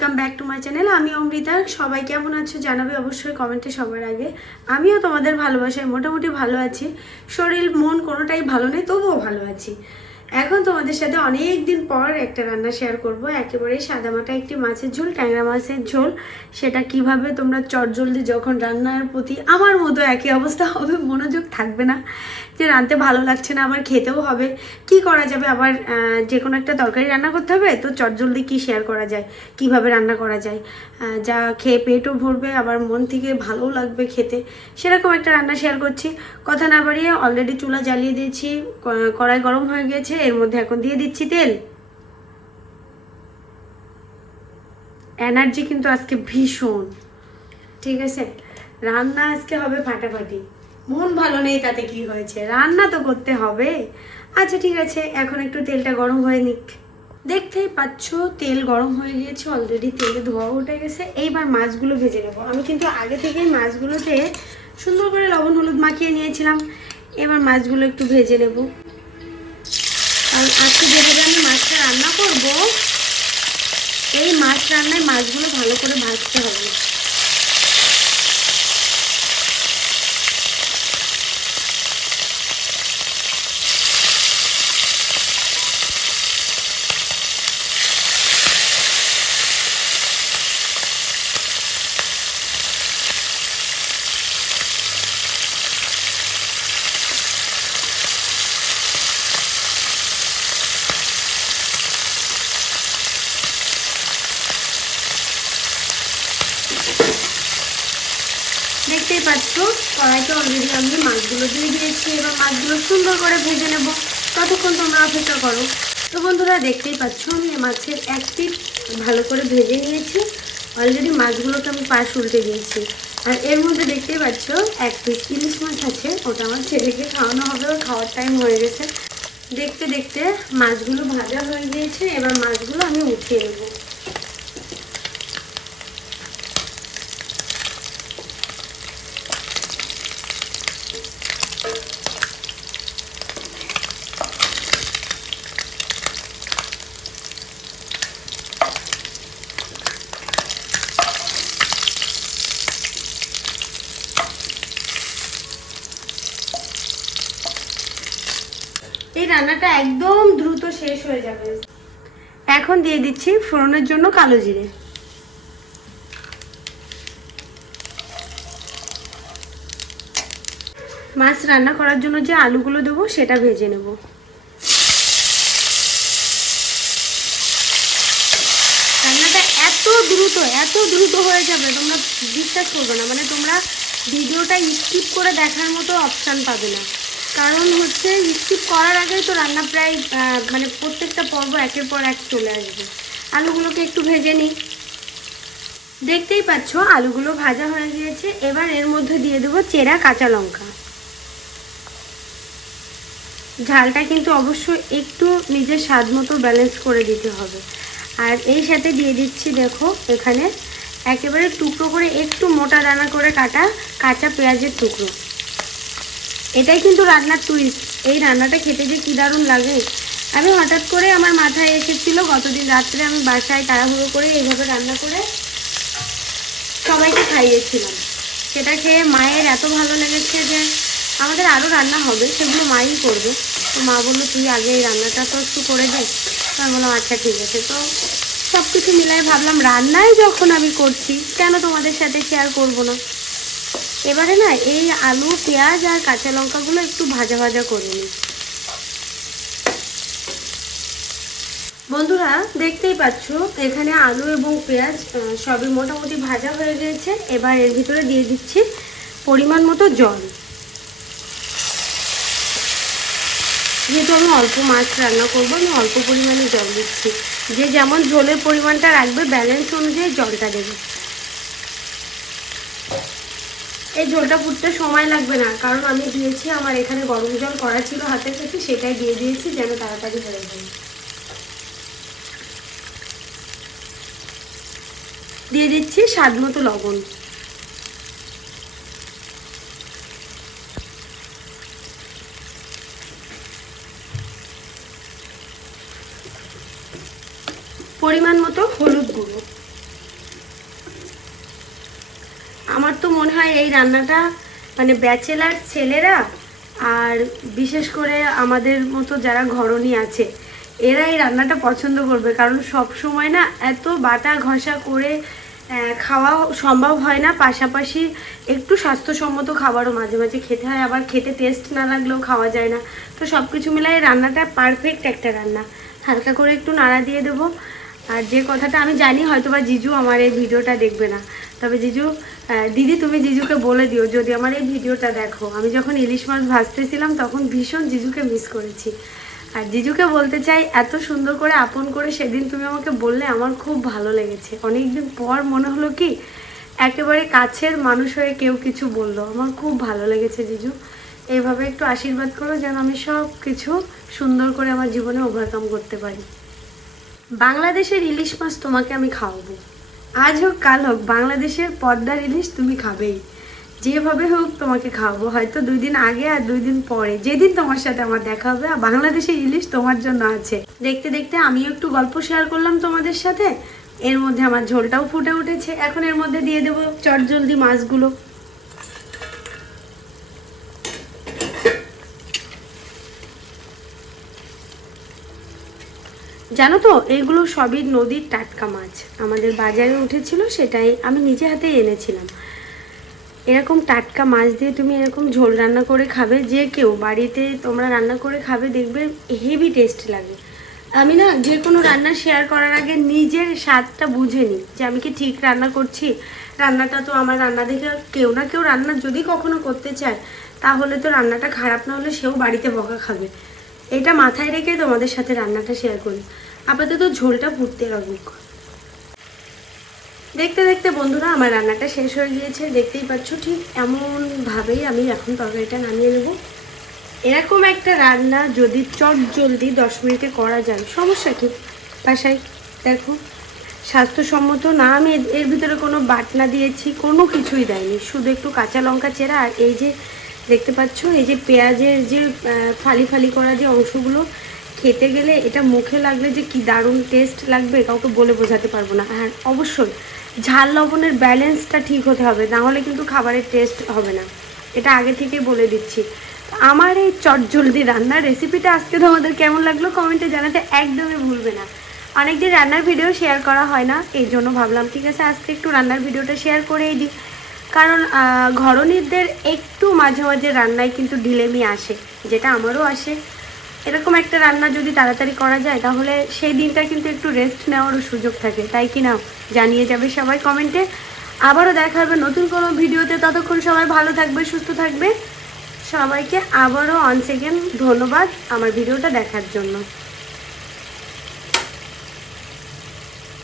Welcome back to my channel. আমি অমৃতা। সবাই কেমন আছো জানাবে অবশ্যই কমেন্টে। সবার আগে আমিও তোমাদের ভালোবাসায় মোটামুটি ভালো আছি। শরীর মন কোনোটাই ভালো নেই, তবুও ভালো আছি। এখন তোমাদের সাথে অনেক দিন পর একটা রান্না শেয়ার করব। একেবারে সাদামাটা একটি মাছের ঝোল, ট্যাংরা মাছের ঝোল। সেটা কিভাবে তোমরা চটজলদি যখন রান্নার প্রতি আমার মতো একই অবস্থা হবে, মনোযোগ থাকবে না যে রাঁধতে ভালো লাগছে না, আবার খেতেও হবে, কি করা যাবে, আবার যে কোনো একটা তরকারি রান্না করতে হবে, তো চটজলদি কি শেয়ার করা যায়, কিভাবে রান্না করা যায়, যা খেয়ে পেটও ভরবে, আবার মন থেকে ভালোও লাগবে খেতে, সেরকম একটা রান্না শেয়ার করছি। কথা না বাড়িয়ে অলরেডি চুলা জ্বালিয়ে দিয়েছি, কড়াই গরম হয়ে গিয়েছে। এর মধ্যে এখন দিয়ে দিচ্ছি তেল। এনার্জি কিন্তু আজকে ভীষণ, ঠিক আছে। রান্না আজকে হবে ফাটাফাটি। মন ভালো নেই তাতে কি হয়েছে, রান্না তো করতে হবে। আচ্ছা ঠিক আছে, এখন একটু তেলটা গরম হয়ে নিক। দেখতেই পাচ্ছ তেল গরম হয়ে গিয়েছে, অলরেডি তেলে ধোয়া উঠে গেছে। এইবার মাছগুলো ভেজে নেবো। আমি কিন্তু আগে থেকেই মাছগুলোতে সুন্দর করে লবণ হলুদ মাখিয়ে নিয়েছিলাম। এবার মাছগুলো একটু ভেজে নেব, কারণ আজকে যেভাবে আমি মাছটা রান্না করব, এই মাছ রান্নায় মাছগুলো ভালো করে ভাজতে হবে। দেখতেই পাচ্ছ কড়াইতে অলরেডি আমি মাছগুলো দিয়ে দিয়েছি। এবার মাছগুলো সুন্দর করে ভেজে নেব, ততক্ষণ তোমরা অপেক্ষা করো। তো বন্ধুরা দেখতেই পাচ্ছ আমি মাছের এক পিঠ ভালো করে ভেজে নিয়েছি। অলরেডি মাছগুলোকে আমি পাশ উল্টে দিয়েছি। আর এর মধ্যে দেখতেই পাচ্ছ এক পিস ইলিশ মাছ আছে, ওটা আমার ছেলেকে খাওয়ানো হবে, ওর খাওয়ার টাইম হয়ে গেছে। দেখতে দেখতে মাছগুলো ভাজা হয়ে গিয়েছে। এবার মাছগুলো আমি উঠিয়ে নেবো। এই রান্নাটা একদম দ্রুত শেষ হয়ে যাবে। এখন দিয়ে দিচ্ছি ফোড়নের জন্য কালো জিরে। মাছ রান্না করার জন্য যে আলুগুলো দেবো সেটা ভেজে নেব। রান্নাটা এত দ্রুত হয়ে যাবে, তোমরা বিশ্বাস করবে না। মানে তোমরা ভিডিওটা স্কিপ করে দেখার মতো অপশান পাবে না। কারণ হচ্ছে স্কিপ করার আগেই তো রান্না প্রায় মানে প্রত্যেকটা পর্ব একের পর এক চলে আসবে। আলুগুলোকে একটু ভেজে নিই। দেখতেই পাচ্ছ আলুগুলো ভাজা হয়ে গিয়েছে। এবার এর মধ্যে দিয়ে দেবো চেরা কাঁচা লঙ্কা। ঝালটা কিন্তু অবশ্যই একটু নিজের স্বাদ মতো ব্যালেন্স করে দিতে হবে। আর এই সাথে দিয়ে দিচ্ছি, দেখো এখানে একেবারে টুকরো করে একটু মোটা দানা করে কাটা কাঁচা পেঁয়াজের টুকরো। এটাই কিন্তু রান্নার টুইস্ট। এই রান্নাটা খেতে যে কী দারুণ লাগে। আমি হঠাৎ করে আমার মাথায় এসেছিলো, গতদিন রাত্রে আমি বাসায় তাড়াহুড়ো করে এইভাবে রান্না করে সবাইকে খাইয়েছিলাম। সেটা খেয়ে মায়ের এত ভালো লেগেছে যে আমাদের আরও রান্না হবে, সেগুলো মাই করবে। তো মা বললো তুই আগে এই রান্নাটা তো একটু করে দে। আমি বললাম আচ্ছা ঠিক আছে। তো সব কিছু মিলাই ভাবলাম রান্নাই যখন আমি করছি, কেন তোমাদের সাথে শেয়ার করব না। এবারে না এই আলু পেঁয়াজ আর কাঁচা লঙ্কাগুলো একটু ভাজা ভাজা করে নিই। বন্ধুরা দেখতেই পাচ্ছ এখানে আলু এবং পেঁয়াজ সবই মোটামুটি ভাজা হয়ে গিয়েছে। এবার এর ভিতরে দিয়ে দিচ্ছি পরিমাণ মতো জল। যেহেতু আমি অল্প মাছ রান্না করবো, আমি অল্প পরিমাণে জল দিচ্ছি। যে যেমন ঝোলের পরিমাণটা রাখবে ব্যালেন্স অনুযায়ী জলটা দেবে। এই ঝোলটা ফুটতে সময় লাগবে না, কারণ আমি দিয়েছি আমার এখানে গরম জল করা ছিল হাতের কাছে, সেটাই দিয়ে দিয়েছি যেন তাড়াতাড়ি হয়ে যায়। দিয়ে দিচ্ছি স্বাদ মতো লবণ। পরিমাণ মতো হলুদ গুঁড়ো। আমার তো মনে হয় এই রান্নাটা মানে ব্যাচেলার ছেলেরা আর বিশেষ করে আমাদের মতো যারা ঘরণী আছে এরা এই রান্নাটা পছন্দ করবে, কারণ সব সময় না এত বাটা ঘষা করে খাওয়া সম্ভব হয় না। পাশাপাশি একটু স্বাস্থ্যসম্মত খাবারও মাঝে মাঝে খেতে হয়, আবার খেতে টেস্ট না লাগলেও খাওয়া যায় না। তো সব কিছু মিলাই রান্নাটা পারফেক্ট একটা রান্না। হালকা করে একটু নাড়া দিয়ে দেবো। আর যে কথাটা আমি জানি হয়তোবা জিজু আমার এই ভিডিওটা দেখবে না, তবে জিজু দিদি তুমি জিজুকে বলে দিও যদি আমার এই ভিডিওটা দেখো। আমি যখন ইলিশ মাছ ভাজতেছিলাম তখন ভীষণ জিজুকে মিস করেছি। আর জিজুকে বলতে চাই এত সুন্দর করে আপন করে সেদিন তুমি আমাকে বললে আমার খুব ভালো লেগেছে। অনেকদিন পর মনে হলো কি একেবারে কাছের মানুষ হয়ে কেউ কিছু বললো, আমার খুব ভালো লেগেছে জিজু। এইভাবে একটু আশীর্বাদ করো যেন আমি সব কিছু সুন্দর করে আমার জীবনে ওভারকাম করতে পারি। বাংলাদেশের ইলিশ মাছ তোমাকে আমি খাওয়াবো, আজ হোক কাল হোক বাংলাদেশের পদ্মার ইলিশ তুমি খাবেই, যেভাবে হোক তোমাকে খাওয়াবো। হয়তো 2 দিন আগে আর 2 দিন পরে, যেদিন তোমার সাথে আমার দেখা হবে আর বাংলাদেশের ইলিশ তোমার জন্য আছে। দেখতে দেখতে আমিও একটু গল্প শেয়ার করলাম তোমাদের সাথে, এর মধ্যে আমার ঝোলটাও ফুটে উঠেছে। এখন এর মধ্যে দিয়ে দেবো চটজলদি মাছগুলো। জানো তো এইগুলো সবই নদীর টাটকা মাছ, আমাদের বাজারে উঠেছিল, সেটাই আমি নিজে হাতেই এনেছিলাম। এরকম টাটকা মাছ দিয়ে তুমি এরকম ঝোল রান্না করে খাবে, যে কেউ বাড়িতে তোমরা রান্না করে খাবে দেখবে হেভি টেস্ট লাগে। আমি না যে কোনো রান্না শেয়ার করার আগে নিজের স্বাদটা বুঝে নিই যে আমি কি ঠিক রান্না করছি। রান্নাটা তো আমার রান্না দেখে কেউ না কেউ রান্না যদি কখনো করতে চায় তাহলে তো রান্নাটা খারাপ না হলে সেও বাড়িতে বকা খাবে। এটা মাথায় রেখে তোমাদের সাথে রান্নাটা শেয়ার করি। আপাতত ঝোলটা ফুটতে লাগুক। দেখতে দেখতে বন্ধুরা আমার রান্নাটা শেষ হয়ে গিয়েছে, দেখতেই পাচ্ছ। ঠিক এমনভাবেই আমি এখন তরকারিটা নামিয়ে নেব। এরকম একটা রান্না যদি চটজলদি 10 মিনিটে করা যায় সমস্যা কি বাসায়। দেখো স্বাস্থ্যসম্মত না, আমি এর ভিতরে কোনো বাটনা দিয়েছি, কোনো কিছুই দেয়নি, শুধু একটু কাঁচা লঙ্কা চেরা আর এই যে দেখতে পাচ্ছ এই যে পেঁয়াজের যে ফালি ফালি করা যে অংশগুলো, খেতে গেলে এটা মুখে লাগলে যে কি দারুণ টেস্ট লাগবে কাউকে বলে বোঝাতে পারবো না। আর অবশ্যই ঝাল লবণের ব্যালেন্সটা ঠিক হতে হবে, না হলে কিন্তু খাবারের টেস্ট হবে না, এটা আগে থেকেই বলে দিচ্ছি। আমার এই চটজলদি রান্নার রেসিপিটা আজকে তোমাদের কেমন লাগলো কমেন্টে জানাতে একদমই ভুলবে না। অনেকদিন রান্নার ভিডিও শেয়ার করা হয় না, এই জন্য ভাবলাম ঠিক আছে আজকে একটু রান্নার ভিডিওটা শেয়ার করেই দিই। কারণ ঘরণীদের একটু মাঝে মাঝে রান্নায় কিন্তু ঢিলেমি আসে, যেটা আমারও আসে। এরকম একটা রান্না যদি তাড়াতাড়ি করা যায় তাহলে সেই দিনটা কিন্তু একটু রেস্ট নেওয়ারও সুযোগ থাকে, তাই কি না জানিয়ে যাবে সবাই কমেন্টে। আবারও দেখা হবে নতুন কোনো ভিডিওতে, ততক্ষণ সবাই ভালো থাকবে, সুস্থ থাকবে। সবাইকে আবারও অনস এগেন ধন্যবাদ আমার ভিডিওটা দেখার জন্য।